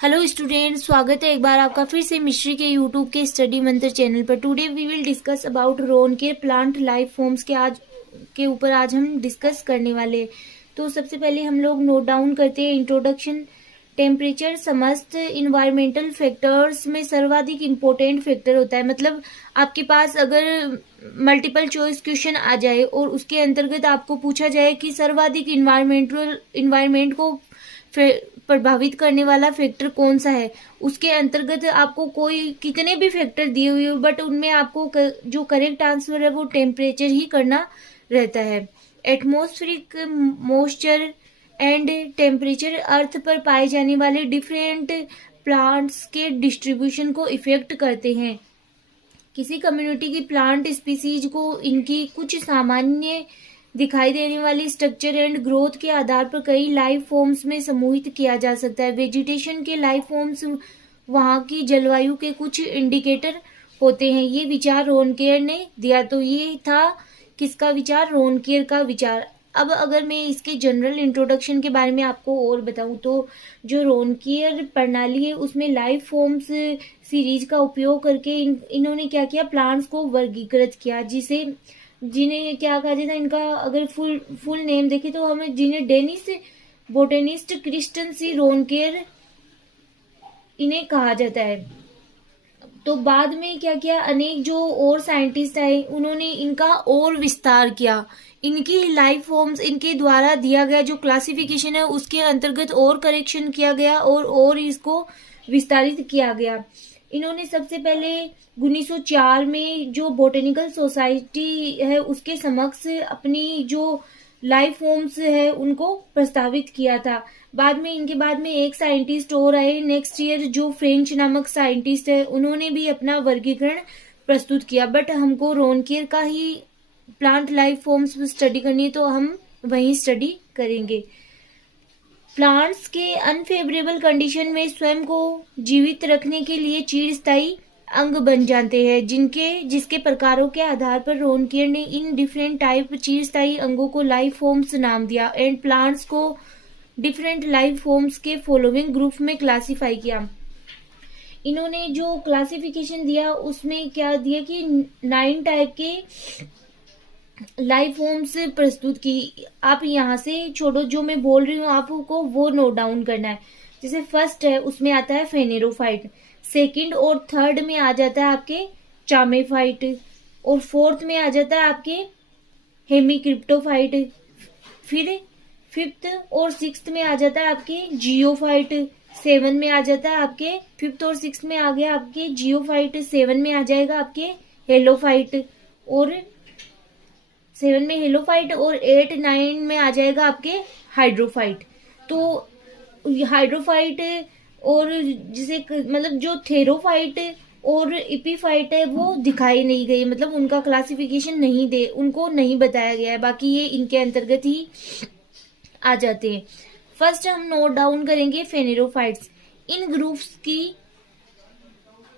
Hello student, स्वागत है एक बार आपका फिर से मिश्री के यूट्यूब के स्टडी मंत्र चैनल पर। Today we will discuss about रोन के प्लांट लाइफ फॉर्म्स के ऊपर आज हम डिस्कस करने वाले हैं। तो सबसे पहले हम लोग नोट डाउन करते हैं इंट्रोडक्शन। टेम्परेचर समस्त इन्वायरमेंटल फैक्टर्स में सर्वाधिक इम्पोर्टेंट फैक्टर होता है। मतलब आपके पास अगर मल्टीपल चॉइस क्वेश्चन आ जाए और उसके अंतर्गत आपको पूछा जाए कि सर्वाधिक इन्वायरमेंट को प्रभावित करने वाला फैक्टर कौन सा है, उसके अंतर्गत आपको कोई कितने भी फैक्टर दिए हुए हो बट उनमें आपको जो करेक्ट आंसर है वो टेम्परेचर ही करना रहता है। एटमॉस्फेरिक मॉइस्चर एंड टेम्परेचर अर्थ पर पाए जाने वाले डिफरेंट प्लांट्स के डिस्ट्रीब्यूशन को इफेक्ट करते हैं। किसी कम्युनिटी की प्लांट स्पीसीज को इनकी कुछ सामान्य दिखाई देने वाली स्ट्रक्चर एंड ग्रोथ के आधार पर कई लाइफ फॉर्म्स में समूहित किया जा सकता है। वेजिटेशन के लाइफ फॉर्म्स वहाँ की जलवायु के कुछ इंडिकेटर होते हैं। ये विचार रोनकेयर ने दिया। तो ये था किसका विचार? रोनकेयर का विचार। अब अगर मैं इसके जनरल इंट्रोडक्शन के बारे में आपको और बताऊं तो जो रोनकेयर प्रणाली है उसमें लाइफ फॉर्म्स सीरीज का उपयोग करके इन्होंने क्या किया, प्लांट्स को वर्गीकृत किया, जिन्हें क्या कहा जाता है, इनका अगर फुल नेम देखें तो हमें जिन्हें डेनिस बोटेनिस्ट क्रिस्टन सी रोनकेयर इन्हें कहा जाता है। तो बाद में क्या किया, अनेक जो और साइंटिस्ट आए उन्होंने इनका और विस्तार किया। इनकी लाइफ फॉर्म्स, इनके द्वारा दिया गया जो क्लासिफिकेशन है उसके अंतर्गत और करेक्शन किया गया और इसको विस्तारित किया गया। इन्होंने सबसे पहले 1904 में जो बोटेनिकल सोसाइटी है उसके समक्ष अपनी जो लाइफ फॉर्म्स है उनको प्रस्तावित किया था। इनके बाद में एक साइंटिस्ट और आए नेक्स्ट ईयर, जो फ्रेंच नामक साइंटिस्ट है, उन्होंने भी अपना वर्गीकरण प्रस्तुत किया। बट हमको रोनकेयर का ही प्लांट लाइफ फॉर्म्स स्टडी करनी है तो हम वहीं स्टडी करेंगे। प्लांट्स के अनफेवरेबल कंडीशन में स्वयं को जीवित रखने के लिए चिरस्थायी अंग बन जाते हैं, जिसके प्रकारों के आधार पर रोनकेयर ने इन डिफरेंट टाइप चिरस्थायी अंगों को लाइफ फॉर्म्स नाम दिया एंड प्लांट्स को डिफरेंट लाइफ फॉर्म्स के फॉलोइंग ग्रुप में क्लासिफाई किया। इन्होंने जो क्लासिफिकेशन दिया उसमें क्या दिया कि 9 टाइप के लाइफ फॉर्म्स प्रस्तुत की। आप यहाँ से छोड़ो, जो मैं बोल रही हूँ आपको वो नोट डाउन करना है। जैसे फर्स्ट है उसमें आता है फेनेरोफाइट, सेकंड और थर्ड में आ जाता है आपके चामेफाइट, और फोर्थ में आ जाता है आपके हेमिक्रिप्टोफाइट, फिर फिफ्थ और सिक्स्थ में आ जाता है आपके जियोफाइट, 7 में आ जाता है आपके फिफ्थ और सिक्स्थ में आ गया आपके जियोफाइट, 7 में आ जाएगा आपके हेलोफाइट, और 7 में हेलोफाइट, और 8 9 में आ जाएगा आपके हाइड्रोफाइट। तो हाइड्रोफाइट और जिसे मतलब जो थेरोफाइट और इपीफाइट है वो दिखाई नहीं गई, मतलब उनका क्लासिफिकेशन उनको नहीं बताया गया है। बाकी ये इनके अंतर्गत ही आ जाते हैं। फर्स्ट हम नोट डाउन करेंगे फेनेरोफाइट्स। इन ग्रुप्स की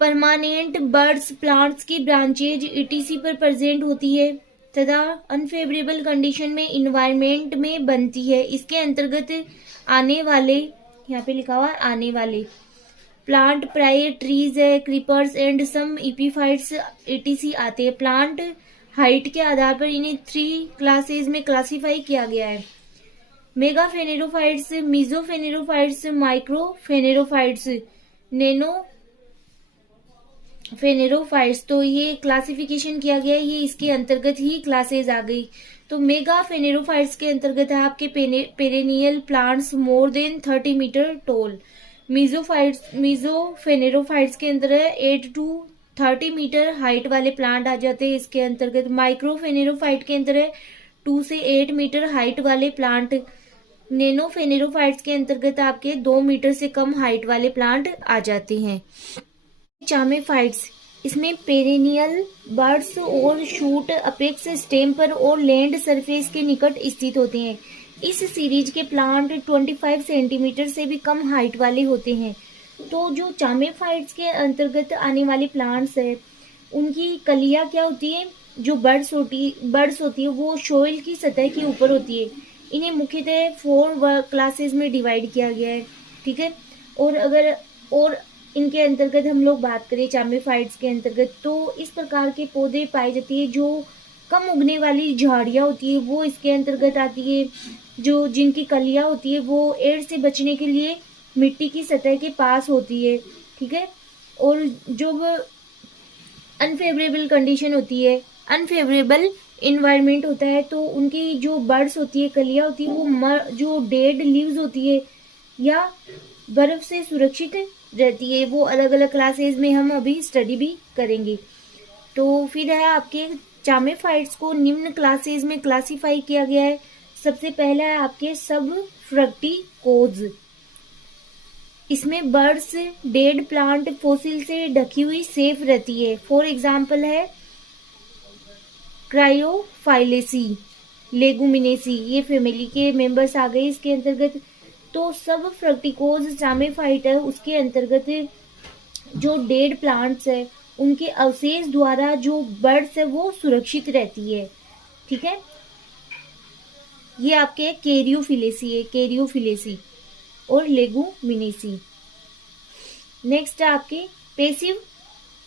परमानेंट बर्ड्स प्लांट्स की ब्रांचेज ईटीसी पर प्रेजेंट होती है तथा अनफेवरेबल कंडीशन में इन्वायरमेंट में बनती है। इसके अंतर्गत आने वाले, यहाँ पे लिखा हुआ है आने वाले प्लांट प्राय ट्रीज है, creepers and some epiphytes ATC आते हैं। प्लांट हाइट के आधार पर इन्हें 3 क्लासेस में क्लासिफाई किया गया है। Mega phanerophytes, mesophanerophytes, micro phanerophytes, nano phanerophytes. तो ये क्लासिफिकेशन किया गया है, ये इसके अंतर्गत ही क्लासेस आ गई। तो मेगा फेनेरोफाइट्स के अंतर्गत है आपके perennial plants more than 30 metre tall. Mesophanerophytes के अंदर है 8 to 30 मीटर हाइट वाले प्लांट आ जाते हैं इसके अंतर्गत। माइक्रोफेनेरोफाइट के अंदर है 2 से 8 मीटर हाइट वाले प्लांट। नैनोफेनेरोफाइट्स के अंतर्गत आपके 2 मीटर से कम हाइट वाले प्लांट आ जाते हैं। चामेफाइट्स, इसमें पेरेनियल बर्ड्स और शूट अपेक्स स्टेम पर और लैंड सरफेस के निकट स्थित होते हैं। इस सीरीज के प्लांट 25 सेंटीमीटर से भी कम हाइट वाले होते हैं। तो जो चामेफाइट्स के अंतर्गत आने वाले प्लांट्स है उनकी कलियां क्या होती है, जो बर्ड्स होती है वो सोइल की सतह के ऊपर होती है। इन्हें मुख्यतः 4 क्लासेस में डिवाइड किया गया है। ठीक है, और अगर और इनके अंतर्गत हम लोग बात करें चामेफाइट्स के अंतर्गत, तो इस प्रकार के पौधे पाए जाते हैं जो कम उगने वाली झाड़ियाँ होती है वो इसके अंतर्गत आती है, जो जिनकी कलियाँ होती है वो एयर से बचने के लिए मिट्टी की सतह के पास होती है, ठीक है। और जो अनफेवरेबल कंडीशन होती है, अनफेवरेबल इन्वायरमेंट होता है, तो उनकी जो बर्ड्स होती है, कलियाँ होती है, वो जो डेड लीव्स होती है या बर्फ से सुरक्षित रहती है। वो अलग अलग क्लासेस में हम अभी स्टडी भी करेंगे। तो फिर है आपके चामेफाइट्स को निम्न क्लासेस में क्लासिफाई किया गया है। सबसे पहला है आपके सब फ्रक्टिकोज। इसमें बर्ड्स डेड प्लांट फॉसिल से ढकी हुई सेफ रहती है। फॉर एग्जाम्पल है क्रायोफाइलेसी, लेगुमिनेसी, ये फैमिली के मेंबर्स आ गए इसके अंतर्गत। तो सब फ्रक्टिकोज चामेफाइट है, उसके अंतर्गत जो डेड प्लांट्स है उनके अवशेष द्वारा जो बर्ड्स है वो सुरक्षित रहती है, ठीक है। ये आपके कैरियोफिलेसी है, कैरियोफिलेसी और लेगुमिनेसी। नेक्स्ट है आपके पेसिव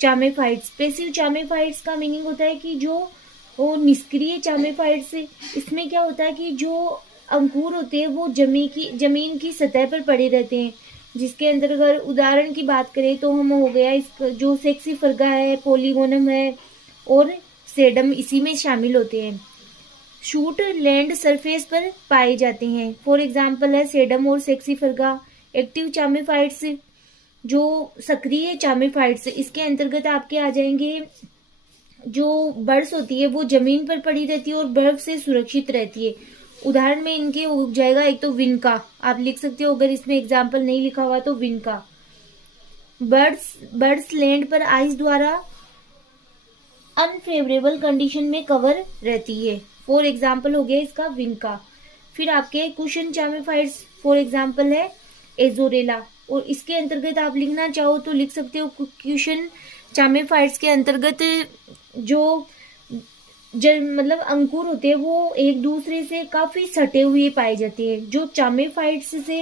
चामेफाइट्स। पेसिव चामेफाइट्स का मीनिंग होता है कि जो वो निष्क्रिय चामेफाइट्स, इसमें क्या होता है कि जो अंकुर होते हैं वो जमीन की सतह पर पड़े रहते हैं। जिसके अंतर्गत उदाहरण की बात करें तो हम हो गया इसका जो सेक्सीफरगा है, पॉलीगोनम है और सेडम इसी में शामिल होते हैं। शूट लैंड सरफेस पर पाए जाते हैं। फॉर एग्जाम्पल है सेडम और सेक्सीफरगा। एक्टिव चामेफाइट्स, जो सक्रिय चामेफाइट्स, इसके अंतर्गत आपके आ जाएंगे जो बर्ड्स होती है वो जमीन पर पड़ी रहती है और बर्फ से सुरक्षित रहती है। उदाहरण में इनके उग जाएगा एक तो विनका, आप लिख सकते हो, अगर इसमें एग्जाम्पल नहीं लिखा हुआ तो विनका। बर्ड्स लैंड पर आइस द्वारा अनफेवरेबल कंडीशन में कवर रहती है। फॉर एग्जाम्पल हो गया इसका विनका। फिर आपके कुशन चामेफाइट्स, फॉर एग्जाम्पल है एजोरेला, और इसके अंतर्गत आप लिखना चाहो तो लिख सकते हो कुशन चामेफाइट्स के अंतर्गत जो मतलब अंकुर होते हैं वो एक दूसरे से काफी सटे हुए पाए जाते हैं, जो चामेफाइट्स से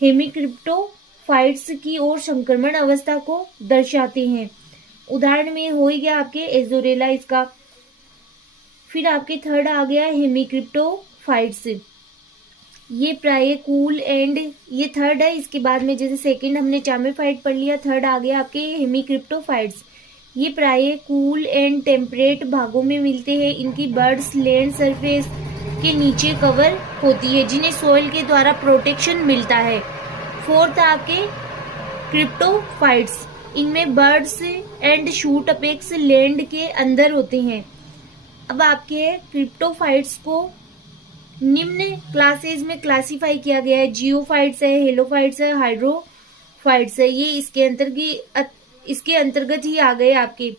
हेमिक्रिप्टोफाइट्स की ओर संक्रमण अवस्था को दर्शाते हैं। उदाहरण में हो ही गया आपके एजोरेला इसका। फिर आपके थर्ड आ गया हेमिक्रिप्टोफाइट्स। ये प्राय कूल एंड, ये थर्ड है, इसके बाद में जैसे सेकंड हमने चामेफाइट पढ़ लिया, थर्ड आ गया आपके हेमिक्रिप्टोफाइट्स। ये प्राय कूल एंड टेम्परेट भागों में मिलते हैं। इनकी बर्ड्स लैंड सरफेस के नीचे कवर होती है, जिन्हें सोइल के द्वारा प्रोटेक्शन मिलता है। फोर्थ आपके क्रिप्टोफाइट्स। इनमें birds and shoot apex land के अंदर होते हैं। अब आपके क्रिप्टोफाइट्स को निम्न क्लासेस में क्लासिफाई किया गया है। जियोफाइट्स है, हेलोफाइट्स है, हाइड्रोफाइट्स है। ये इसके अंतर्गत ही आ गए आपके।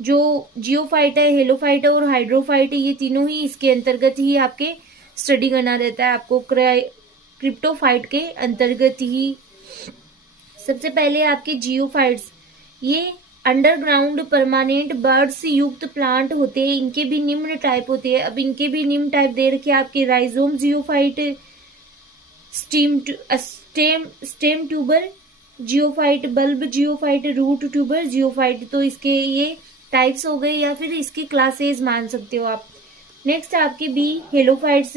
जो जियोफाइट है, हेलोफाइट है और हाइड्रोफाइट है, ये तीनों ही इसके अंतर्गत ही आपके स्टडी करना रहता है आपको क्रिप्टोफाइट के अंतर्गत ही। सबसे पहले आपके जियोफाइट्स, ये अंडरग्राउंड परमानेंट बर्ड्स युक्त प्लांट होते हैं। इनके भी निम्न टाइप होते हैं। अब इनके भी निम्न टाइप दे रखे आपके rhizome geophyte, stem tuber geophyte, bulb geophyte, root tuber geophyte. तो इसके ये टाइप्स हो गए या फिर इसकी क्लासेस मान सकते हो आप। नेक्स्ट आपके बी हेलोफाइट्स।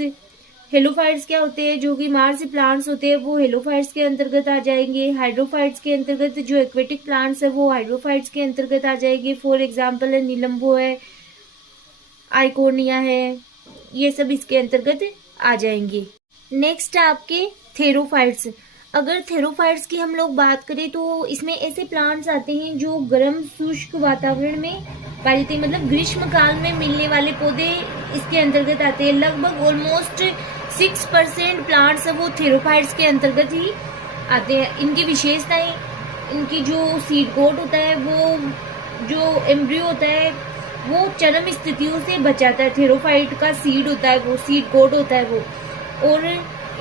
हेलोफाइट्स क्या होते हैं? जो कि मार्स प्लांट्स होते हैं वो हेलोफाइट्स के अंतर्गत आ जाएंगे। हाइड्रोफाइट्स के अंतर्गत जो एक्वेटिक प्लांट्स है वो हाइड्रोफाइट्स के अंतर्गत आ जाएंगे। फॉर एग्जाम्पल है निलंबो है, आइकोनिया है, ये सब इसके अंतर्गत आ जाएंगे। नेक्स्ट आपके थेरोफाइट्स। अगर थेरोफाइट्स की हम लोग बात करें तो इसमें ऐसे प्लांट्स आते हैं जो गर्म शुष्क वातावरण में पाए जाते हैं, मतलब ग्रीष्म काल में मिलने वाले पौधे इसके अंतर्गत आते हैं। लगभग ऑलमोस्ट 6% प्लांट्स है वो थेरोफाइट्स के अंतर्गत ही आते हैं। इनकी विशेषताएं, इनकी जो सीड कोट होता है, वो जो एम्ब्रियो होता है वो चरम स्थितियों से बचाता है। थेरोफाइट का सीड होता है वो, सीड कोट होता है वो। और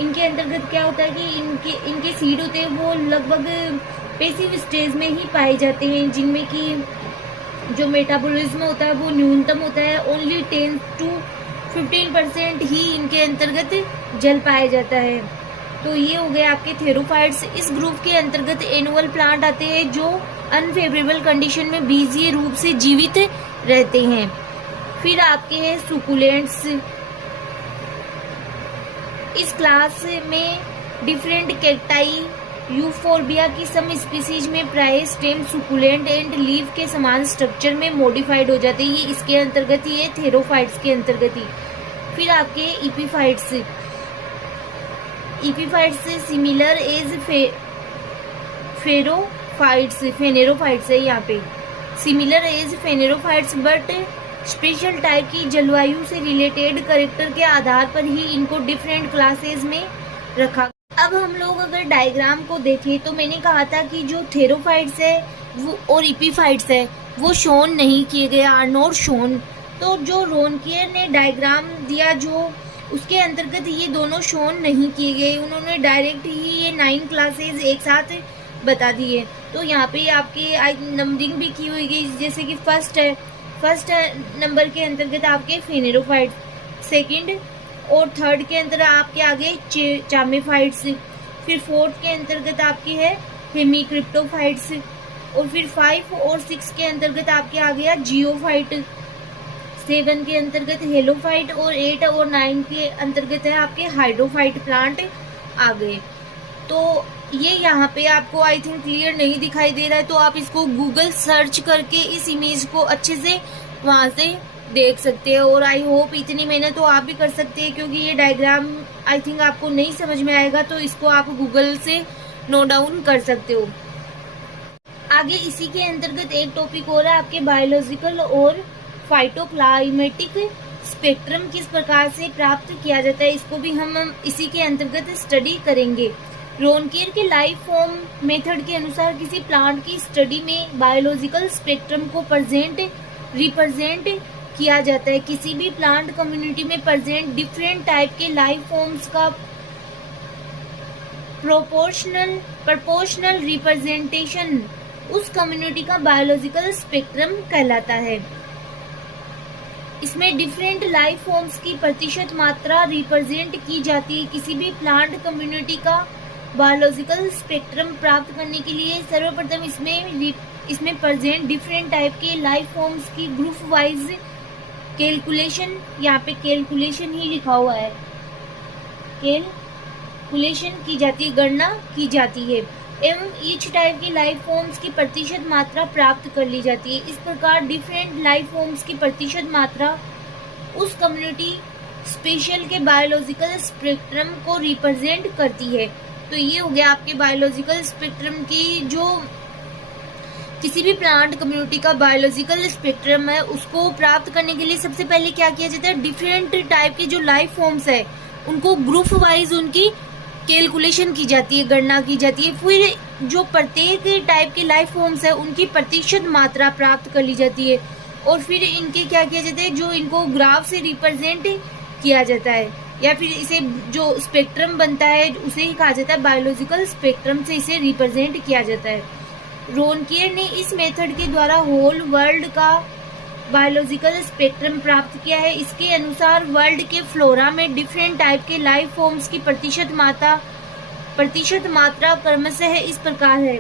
इनके अंतर्गत क्या होता है कि इनके सीड होते हैं वो लगभग पैसिव स्टेज में ही पाए जाते हैं, जिनमें कि जो मेटाबॉलिज्म होता है वो न्यूनतम होता है। ओनली 10 to 15% ही इनके अंतर्गत जल पाया जाता है। तो ये हो गए आपके थेरोफाइट्स। इस ग्रुप के अंतर्गत एनुअल प्लांट आते हैं जो अनफेवरेबल कंडीशन में बीजीय रूप से जीवित रहते हैं। फिर आपके हैं सुकुलेंट्स। इस क्लास में डिफरेंट कैक्टाई यूफोर्बिया की सम स्पीसीज में प्राय स्टेम सुकुलेंट एंड लीफ के समान स्ट्रक्चर में मॉडिफाइड हो जाते हैं। ये इसके अंतर्गत ही है, थेरोफाइट्स के अंतर्गत ही। फिर आपके epiphytes. Epiphytes similar as phanerophytes है यहाँ पे, similar as phanerophytes but special type की जलवायु से रिलेटेड कैरेक्टर के आधार पर ही इनको डिफरेंट क्लासेस में रखा। अब हम लोग अगर डायग्राम को देखें तो मैंने कहा था कि जो थेरोफाइट्स है वो और इपीफाइट्स है वो शोन नहीं किए गए, आर नॉट शोन। तो जो रोनकेयर ने डायग्राम दिया जो उसके अंतर्गत ये दोनों शोन नहीं किए गए, उन्होंने डायरेक्ट ही ये 9 क्लासेस एक साथ बता दिए। तो यहाँ पे आपके नंबरिंग भी की हुई गई, जैसे कि फर्स्ट नंबर के अंतर्गत आपके फेनेरोफाइट्स, सेकंड और थर्ड के अंतर्गत आपके आगे चामेफाइट्स, फिर फोर्थ के अंतर्गत आपकी है हेमिक्रिप्टोफाइट्स, और फिर 5 और 6 के अंतर्गत आपके आ गया जियोफाइट, 7 के अंतर्गत हेलोफाइट, और 8 और 9 के अंतर्गत है आपके हाइड्रोफाइट प्लांट आ गए। तो ये यहाँ पे आपको आई थिंक क्लियर नहीं दिखाई दे रहा है, तो आप इसको गूगल सर्च करके इस इमेज को अच्छे से वहां से देख सकते हैं। और आई होप इतनी मेहनत तो आप भी कर सकते हैं, क्योंकि ये डायग्राम आई थिंक आपको नहीं समझ में आएगा तो इसको आप गूगल से नोट डाउन कर सकते हो। आगे इसी के अंतर्गत एक टॉपिक और है आपके बायोलॉजिकल और फाइटोक्लाइमेटिक स्पेक्ट्रम किस प्रकार से प्राप्त किया जाता है, इसको भी हम इसी के अंतर्गत स्टडी करेंगे। रोनकेयर के लाइफ फॉर्म मेथड के अनुसार किसी प्लांट की स्टडी में बायोलॉजिकल स्पेक्ट्रम को रिप्रेजेंट किया जाता है। किसी भी प्लांट कम्युनिटी में प्रेजेंट डिफरेंट टाइप के लाइफ फॉर्म्स का प्रोपोर्शनल रिप्रेजेंटेशन उस कम्युनिटी का बायोलॉजिकल स्पेक्ट्रम कहलाता है। इसमें डिफरेंट लाइफ फॉर्म्स की प्रतिशत मात्रा रिप्रेजेंट की जाती है। किसी भी प्लांट कम्युनिटी का बायोलॉजिकल स्पेक्ट्रम प्राप्त करने के लिए सर्वप्रथम इसमें प्रेजेंट डिफरेंट टाइप के लाइफ फॉर्म्स की ग्रुप वाइज कैलकुलेशन, यहाँ पे कैलकुलेशन ही लिखा हुआ है, कैलकुलेशन की जाती है, गणना की जाती है, एवं ईच टाइप की लाइफ फॉर्म्स की प्रतिशत मात्रा प्राप्त कर ली जाती है। इस प्रकार डिफरेंट लाइफ फॉर्म्स की प्रतिशत मात्रा उस कम्युनिटी स्पेशल के बायोलॉजिकल स्पेक्ट्रम को रिप्रेजेंट करती है। तो ये हो गया आपके बायोलॉजिकल स्पेक्ट्रम की, जो किसी भी प्लांट कम्युनिटी का बायोलॉजिकल स्पेक्ट्रम है उसको प्राप्त करने के लिए सबसे पहले क्या किया जाता है, डिफरेंट टाइप के जो लाइफ फॉर्म्स है उनको ग्रुप वाइज उनकी कैलकुलेशन की जाती है, गणना की जाती है। फिर जो प्रत्येक टाइप के लाइफ फॉर्म्स है उनकी प्रतिशत मात्रा प्राप्त कर ली जाती है, और फिर इनके क्या किया जाता है, जो इनको ग्राफ से रिप्रेजेंट किया जाता है, या फिर इसे जो स्पेक्ट्रम बनता है उसे ही कहा जाता है बायोलॉजिकल स्पेक्ट्रम से इसे रिप्रेजेंट किया जाता है। रोनकेयर ने इस मेथड के द्वारा होल वर्ल्ड का बायोलॉजिकल स्पेक्ट्रम प्राप्त किया है। इसके अनुसार वर्ल्ड के फ्लोरा में डिफरेंट टाइप के लाइफ फॉर्म्स की प्रतिशत मात्रा क्रमशः इस प्रकार है,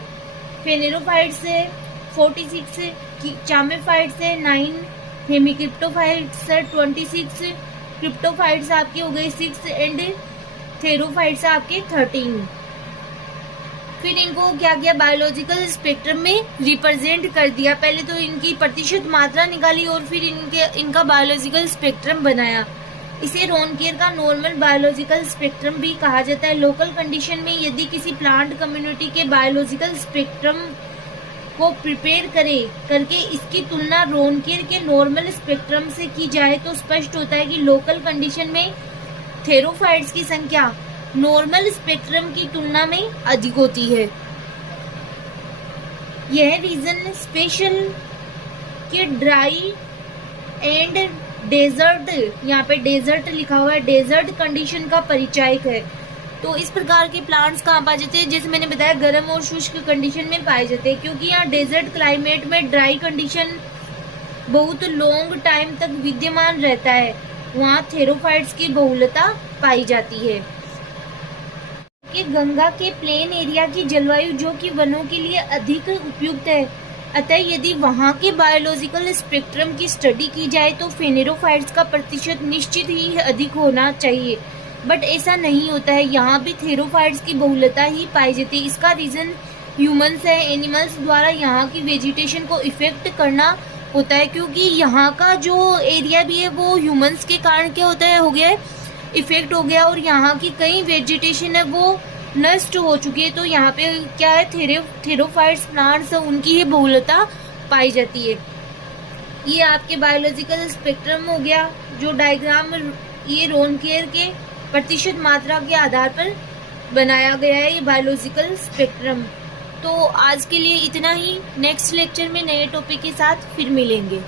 फेनेरोफाइट्स है 46, चामेफाइट्स है 9, हेमिक्रिप्टोफाइट्स है 26, क्रिप्टोफाइट्स आपके हो गए 6 एंड थेरोफाइट्स आपके 13। फिर इनको क्या किया, बायोलॉजिकल स्पेक्ट्रम में रिप्रेजेंट कर दिया। पहले तो इनकी प्रतिशत मात्रा निकाली और फिर इनका बायोलॉजिकल स्पेक्ट्रम बनाया। इसे रोनकेयर का नॉर्मल बायोलॉजिकल स्पेक्ट्रम भी कहा जाता है। लोकल कंडीशन में यदि किसी प्लांट कम्युनिटी के बायोलॉजिकल स्पेक्ट्रम को प्रिपेयर करके इसकी तुलना रोनकेयर के नॉर्मल स्पेक्ट्रम से की जाए तो स्पष्ट होता है कि लोकल कंडीशन में थेरोफाइट्स की संख्या नॉर्मल स्पेक्ट्रम की तुलना में अधिक होती है। यह रीजन स्पेशल के ड्राई एंड डेजर्ट, यहाँ पे डेजर्ट लिखा हुआ है, डेजर्ट कंडीशन का परिचायक है। तो इस प्रकार के प्लांट्स कहाँ पाए जाते हैं, जैसे मैंने बताया गर्म और शुष्क कंडीशन में पाए जाते हैं, क्योंकि यहाँ डेजर्ट क्लाइमेट में ड्राई कंडीशन बहुत लॉन्ग टाइम तक विद्यमान रहता है, वहाँ थेरोफाइट्स की बहुलता पाई जाती है। कि गंगा के प्लेन एरिया की जलवायु जो कि वनों के लिए अधिक उपयुक्त है, अतः यदि वहाँ के बायोलॉजिकल स्पेक्ट्रम की स्टडी की जाए तो फेनेरोफाइट्स का प्रतिशत निश्चित ही अधिक होना चाहिए, बट ऐसा नहीं होता है। यहाँ भी थेरोफाइट्स की बहुलता ही पाई जाती है। इसका रीज़न ह्यूमंस है, एनिमल्स द्वारा यहाँ की वेजिटेशन को इफेक्ट करना होता है, क्योंकि यहाँ का जो एरिया भी है वो ह्यूमंस के कारण क्या होता है, हो गया है, इफेक्ट हो गया, और यहाँ की कई वेजिटेशन है वो नष्ट हो चुकी है। तो यहाँ पे क्या है, थेरोफाइट्स प्लांट्स उनकी ही बहुलता पाई जाती है। ये आपके बायोलॉजिकल स्पेक्ट्रम हो गया, जो डायग्राम ये रोनकेर के प्रतिशत मात्रा के आधार पर बनाया गया है, ये बायोलॉजिकल स्पेक्ट्रम। तो आज के लिए इतना ही। नेक्स्ट लेक्चर में नए टॉपिक के साथ फिर मिलेंगे।